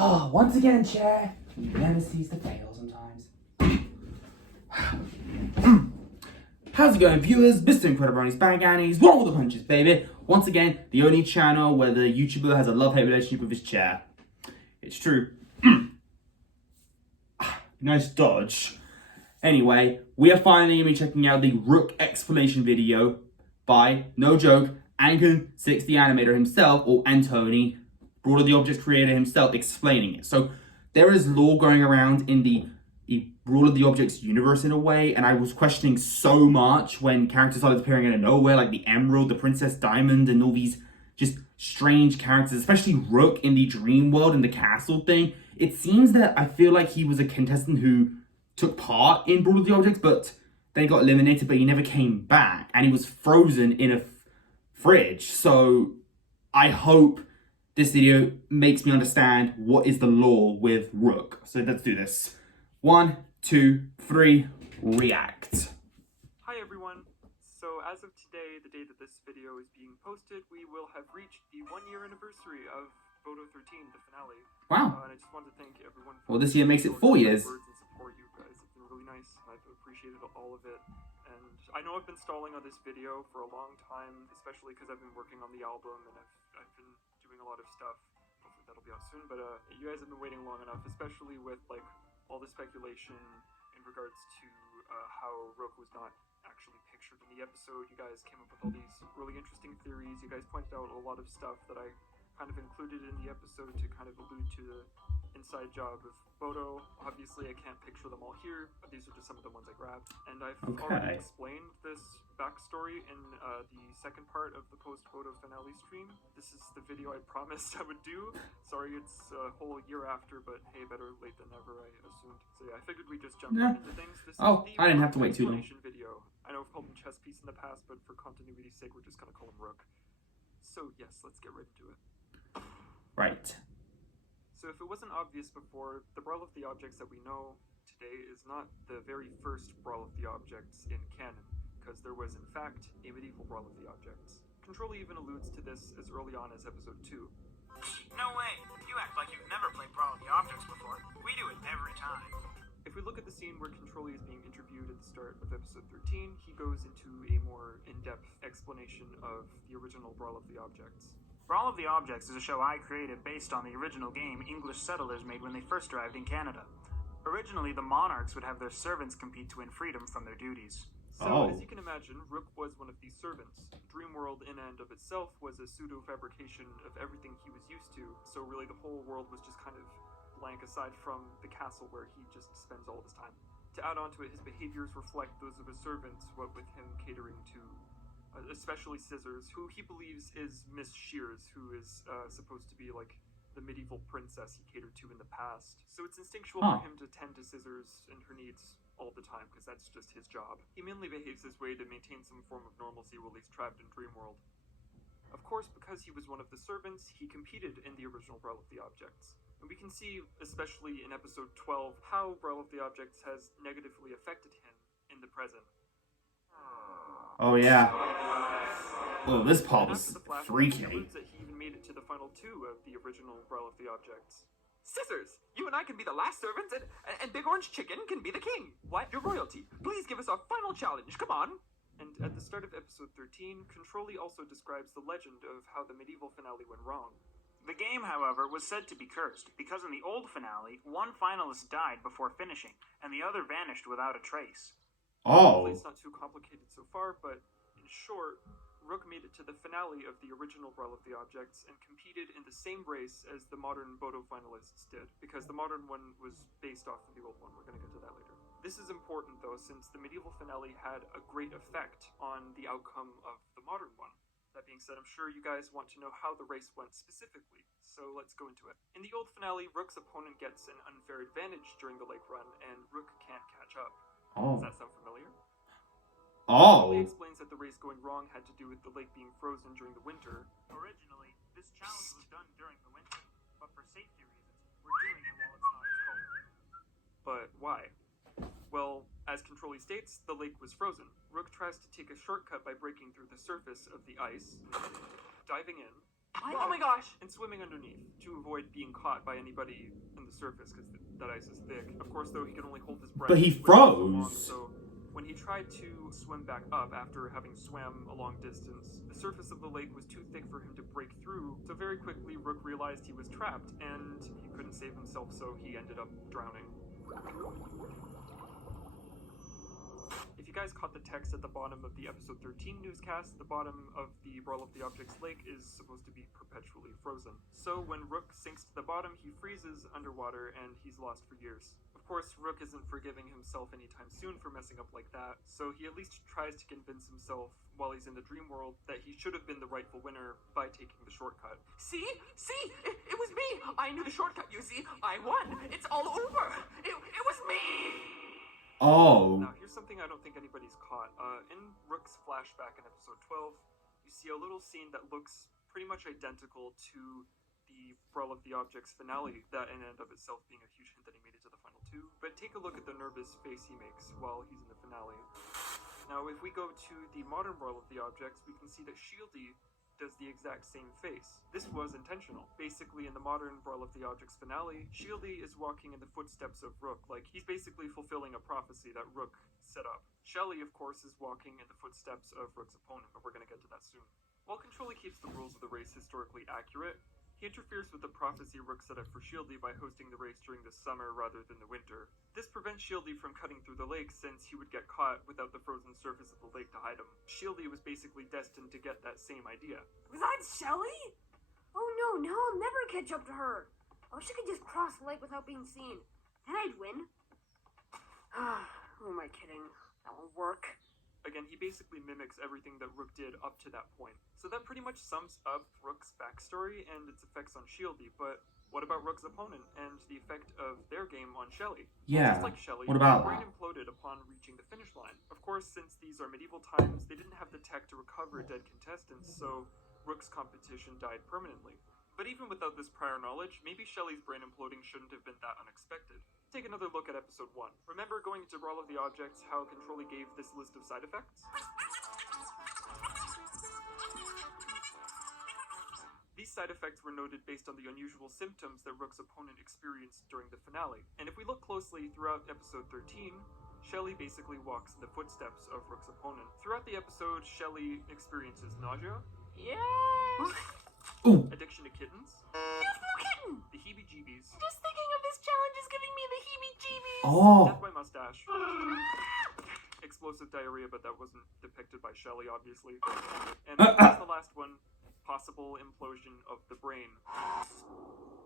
Oh, once again, chair. You never cease to fail sometimes. How's it going, viewers? Mr. Incredi-Brony's back, and he's rolling with the punches, baby. Once again, the only channel where the YouTuber has a love-hate relationship with his chair. It's true. Nice dodge. Anyway, we are finally going to be checking out the Rook Explanation video by, no joke, Anko6theAnimator himself, or Antony, Brawl of the Objects creator himself, explaining it. So there is lore going around in the Brawl of the Objects universe in a way, and I was questioning so much when characters started appearing out of nowhere, like the Emerald, the Princess Diamond, and all these just strange characters, especially Rook in the dream world and the castle thing. It seems that I feel like he was a contestant who took part in Brawl of the Objects, but then he got eliminated, but he never came back, and he was frozen in a fridge. So I hope this video makes me understand what is the lore with Rook. So let's do this. 1, 2, 3, react. Hi everyone. So as of today, the day that this video is being posted, we will have reached the 1-year anniversary of Photo 13, the finale. Wow. And I just wanted to thank everyone for Well, this year makes it 4 years. words and support. You guys have been really nice. I've appreciated all of it. And I know I've been stalling on this video for a long time, especially because I've been working on the album and I've been doing a lot of stuff. Hopefully that'll be out soon. But you guys have been waiting long enough, especially with like all the speculation in regards to how Rook was not actually pictured in the episode. You guys came up with all these really interesting theories. You guys pointed out a lot of stuff that I kind of included in the episode to kind of allude to the inside job of Bodo. Obviously, I can't picture them all here, but these are just some of the ones I grabbed. And I've already explained this backstory in the second part of the post-Bodo finale stream. This is the video I promised I would do. Sorry, it's a whole year after, but hey, better late than never, I assumed. So yeah, I figured we'd just jump right into things. This is the I didn't have to wait too long. Video. I know I've called him Chess Piece in the past, but for continuity's sake, we're just gonna call him Rook. So yes, let's get right into it. Right. So if it wasn't obvious before, the Brawl of the Objects that we know today is not the very first Brawl of the Objects in canon, because there was in fact a medieval Brawl of the Objects. Control even alludes to this as early on as episode 2. No way! You act like you've never played Brawl of the Objects before. We do it every time. If we look at the scene where Control is being interviewed at the start of episode 13, he goes into a more in-depth explanation of the original Brawl of the Objects. Brawl of the Objects is a show I created based on the original game English settlers made when they first arrived in Canada. Originally, the monarchs would have their servants compete to win freedom from their duties. So, as you can imagine, Rook was one of these servants. Dreamworld in and of itself was a pseudo-fabrication of everything he was used to, so really the whole world was just kind of blank aside from the castle where he just spends all of his time. To add on to it, his behaviors reflect those of his servants, what with him catering to especially Scissors, who he believes is Miss Shears, who is supposed to be like the medieval princess he catered to in the past. So it's instinctual for him to tend to Scissors and her needs all the time, because that's just his job. He mainly behaves this way to maintain some form of normalcy while he's trapped in Dreamworld. Of course, because he was one of the servants, he competed in the original Brawl of the Objects. And we can see, especially in episode 12, how Brawl of the Objects has negatively affected him in the present. Oh yeah. Oh, this part was freaky. That he even made it to the final 2 of the original Brawl of the Objects. Scissors! You and I can be the last servants, and Big Orange Chicken can be the king! What? Your royalty! Please give us our final challenge, come on! And at the start of episode 13, Control also describes the legend of how the medieval finale went wrong. The game, however, was said to be cursed, because in the old finale, one finalist died before finishing, and the other vanished without a trace. Oh. It's not too complicated so far, but in short, Rook made it to the finale of the original Brawl of the Objects and competed in the same race as the modern Bodo finalists did, because the modern one was based off of the old one. We're going to get to that later. This is important, though, since the medieval finale had a great effect on the outcome of the modern one. That being said, I'm sure you guys want to know how the race went specifically, so let's go into it. In the old finale, Rook's opponent gets an unfair advantage during the lake run, and Rook can't catch up. Does that sound familiar? He explains that the race going wrong had to do with the lake being frozen during the winter. Originally, this challenge was done during the winter, but for safety reasons, we're doing it while it's not as cold. But why? Well, as Control states, the lake was frozen. Rook tries to take a shortcut by breaking through the surface of the ice, diving in, Oh my gosh! And swimming underneath to avoid being caught by anybody in the surface because that ice is thick. Of course, though, he could only hold his breath. But he for so long, froze. so when he tried to swim back up after having swam a long distance, the surface of the lake was too thick for him to break through. So very quickly, Rook realized he was trapped and he couldn't save himself, so he ended up drowning. If you guys caught the text at the bottom of the episode 13 newscast, the bottom of the Brawl of the Objects lake is supposed to be perpetually frozen. So when Rook sinks to the bottom, he freezes underwater and he's lost for years. Of course, Rook isn't forgiving himself anytime soon for messing up like that, so he at least tries to convince himself while he's in the dream world that he should have been the rightful winner by taking the shortcut. See? It was me! I knew the shortcut, you see? I won! It's all over! It was me! Oh. Now, here's something I don't think anybody's caught. In Rook's flashback in episode 12, you see a little scene that looks pretty much identical to the Brawl of the Objects finale, that in and of itself being a huge hint that he made it to the final two. But take a look at the nervous face he makes while he's in the finale. Now, if we go to the modern Brawl of the Objects, we can see that Shieldy does the exact same face. This was intentional. Basically, in the modern Brawl of the Objects finale, Shieldy is walking in the footsteps of Rook, like he's basically fulfilling a prophecy that Rook set up. Shelly, of course, is walking in the footsteps of Rook's opponent, but we're gonna get to that soon. While Controlly keeps the rules of the race historically accurate, he interferes with the prophecy Rook set up for Shieldy by hosting the race during the summer rather than the winter. This prevents Shieldy from cutting through the lake since he would get caught without the frozen surface of the lake to hide him. Shieldy was basically destined to get that same idea. Was that Shelly? Oh no, now I'll never catch up to her. I wish I could just cross the lake without being seen. Then I'd win. Who am I kidding? That won't work. Again, he basically mimics everything that Rook did up to that point. So that pretty much sums up Rook's backstory and its effects on Shieldy, but what about Rook's opponent and the effect of their game on Shelly? Yeah, Just like Shelly, what about their brain that? imploded upon reaching the finish line. Of course, since these are medieval times, they didn't have the tech to recover dead contestants, so Rook's competition died permanently. But even without this prior knowledge, maybe Shelly's brain imploding shouldn't have been that unexpected. Take another look at episode 1. Remember going into Brawl of the Objects how Controlly gave this list of side effects? These side effects were noted based on the unusual symptoms that Rook's opponent experienced during the finale. And if we look closely throughout episode 13, Shelly basically walks in the footsteps of Rook's opponent. Throughout the episode, Shelly experiences nausea, Yes! Ooh. addiction to kittens, Beautiful kitten! the heebie-jeebies, Just thinking of this challenge is giving me the heebie-jeebies. Oh. death by mustache, explosive diarrhea, but that wasn't depicted by Shelly, obviously. And that's the last one, possible implosion of the brain.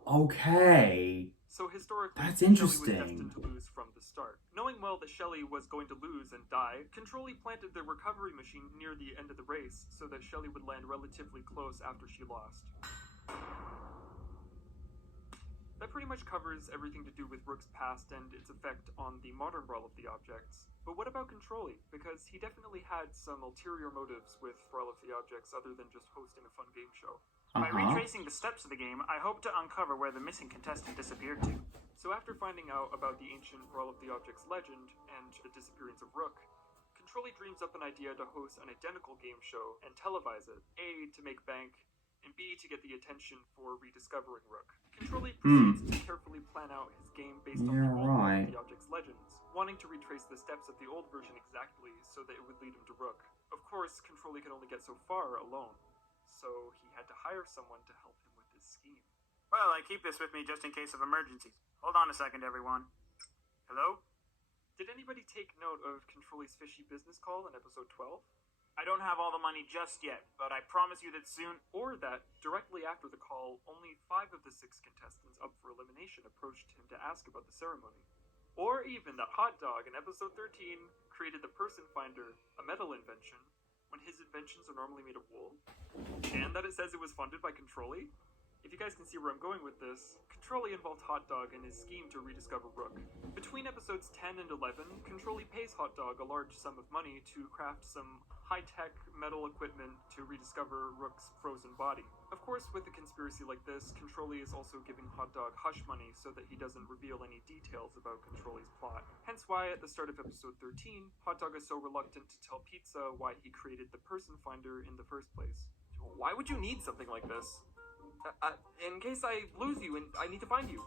Okay. So historically, That's Shelly was interesting. destined to lose from the start. Knowing well that Shelly was going to lose and die, Controlly planted the recovery machine near the end of the race so that Shelly would land relatively close after she lost. That pretty much covers everything to do with Rook's past and its effect on the modern Brawl of the Objects. But what about Controlly? Because he definitely had some ulterior motives with Brawl of the Objects other than just hosting a fun game show. By retracing the steps of the game, I hope to uncover where the missing contestant disappeared to. So after finding out about the ancient Brawl of the Objects legend and the disappearance of Rook, Controlly dreams up an idea to host an identical game show and televise it, A, to make bank, and B, to get the attention for rediscovering Rook. Controlly proceeds to carefully plan out his game based on the old Brawl of the Objects legends, wanting to retrace the steps of the old version exactly so that it would lead him to Rook. Of course, Controlly could only get so far alone, so he had to hire someone to help him with his scheme. Well, I keep this with me just in case of emergencies. Hold on a second, everyone. Hello? Did anybody take note of Controlly's fishy business call in episode 12? I don't have all the money just yet, but I promise you that soon... Or that, directly after the call, only 5 of the 6 contestants up for elimination approached him to ask about the ceremony. Or even that Hot Dog in episode 13 created the Person Finder, a metal invention, when his inventions are normally made of wool. And that it says it was funded by Controlly? If you guys can see where I'm going with this, Controlly involved Hot Dog in his scheme to rediscover Rook. Between episodes 10 and 11, Controlly pays Hot Dog a large sum of money to craft some high-tech metal equipment to rediscover Rook's frozen body. Of course, with a conspiracy like this, Controlly is also giving Hot Dog hush money so that he doesn't reveal any details about Controlly's plot. Hence why, at the start of episode 13, Hot Dog is so reluctant to tell Pizza why he created the Person Finder in the first place. Why would you need something like this? In case I lose you and I need to find you.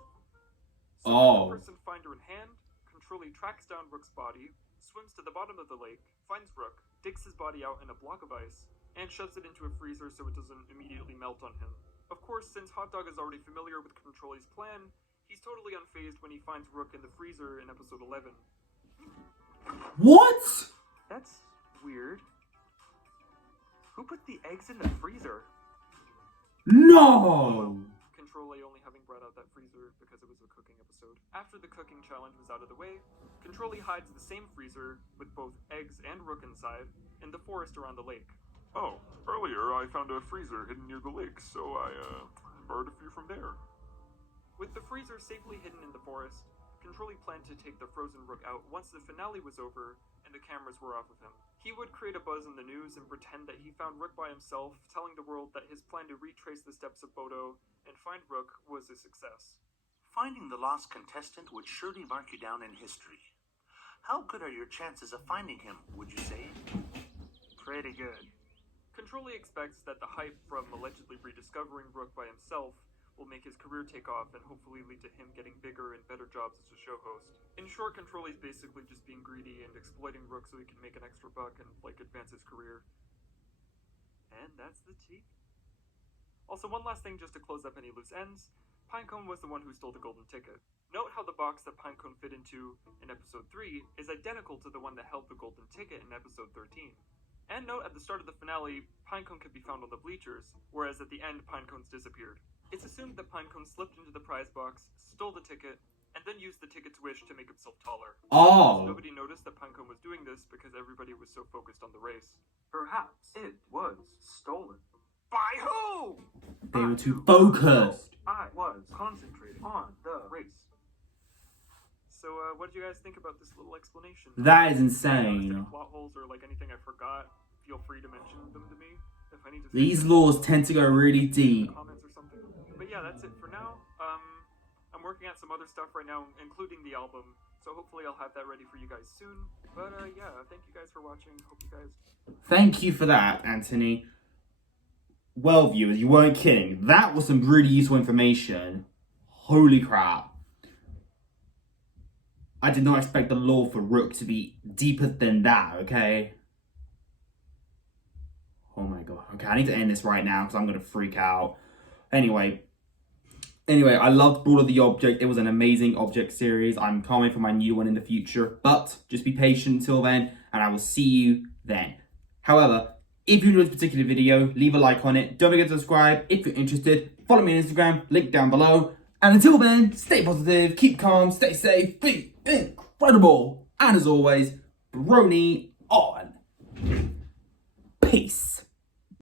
So Oh. with the person finder in hand, Controlly tracks down Rook's body, swims to the bottom of the lake, finds Rook, digs his body out in a block of ice, and shoves it into a freezer so it doesn't immediately melt on him. Of course, since Hot Dog is already familiar with Controlly's plan, he's totally unfazed when he finds Rook in the freezer in episode 11. What? That's weird. Who put the eggs in the freezer? No! Controlly only having brought out that freezer because it was a cooking episode. After the cooking challenge was out of the way, Controlly hides the same freezer with both eggs and Rook inside in the forest around the lake. Oh, earlier I found a freezer hidden near the lake, so I borrowed a few from there. With the freezer safely hidden in the forest, Controlly planned to take the frozen Rook out once the finale was over and the cameras were off of him. He would create a buzz in the news and pretend that he found Rook by himself, telling the world that his plan to retrace the steps of Bodo and find Rook was a success. Finding the lost contestant would surely mark you down in history. How good are your chances of finding him, would you say? Pretty good. Controlly expects that the hype from allegedly rediscovering Rook by himself will make his career take off and hopefully lead to him getting bigger and better jobs as a show host. In short, Controlly's basically just being greedy and exploiting Rook so he can make an extra buck and, advance his career. And that's the tea. Also, one last thing just to close up any loose ends. Pinecone was the one who stole the golden ticket. Note how the box that Pinecone fit into in episode 3 is identical to the one that held the golden ticket in episode 13. And note at the start of the finale, Pinecone could be found on the bleachers, whereas at the end, Pinecone's disappeared. It's assumed that Pinecone slipped into the prize box, stole the ticket, and then used the ticket's wish to make himself taller. Oh. Nobody noticed that Pinecone was doing this because everybody was so focused on the race. Perhaps it was stolen. By who? They were too focused. I was concentrating on the race. So, what did you guys think about this little explanation? That is Any insane. plot holes or anything I forgot, feel free to mention them to me if I need to. These laws tend to go really deep. Comments or something. But yeah, that's it for now. I'm working on some other stuff right now, including the album. So hopefully I'll have that ready for you guys soon. But yeah, thank you guys for watching. Hope you guys. Thank you for that, Anthony. Well, viewers, you weren't kidding. That was some really useful information. Holy crap. I did not expect the lore for Rook to be deeper than that, okay? Oh my god. Okay, I need to end this right now because I'm going to freak out. Anyway, I loved Brawl of the Object. It was an amazing object series. I'm can't wait for my new one in the future. But just be patient until then, and I will see you then. However, if you enjoyed this particular video, leave a like on it. Don't forget to subscribe if you're interested. Follow me on Instagram, link down below. And until then, stay positive, keep calm, stay safe, be incredible. And as always, Brony on. Peace.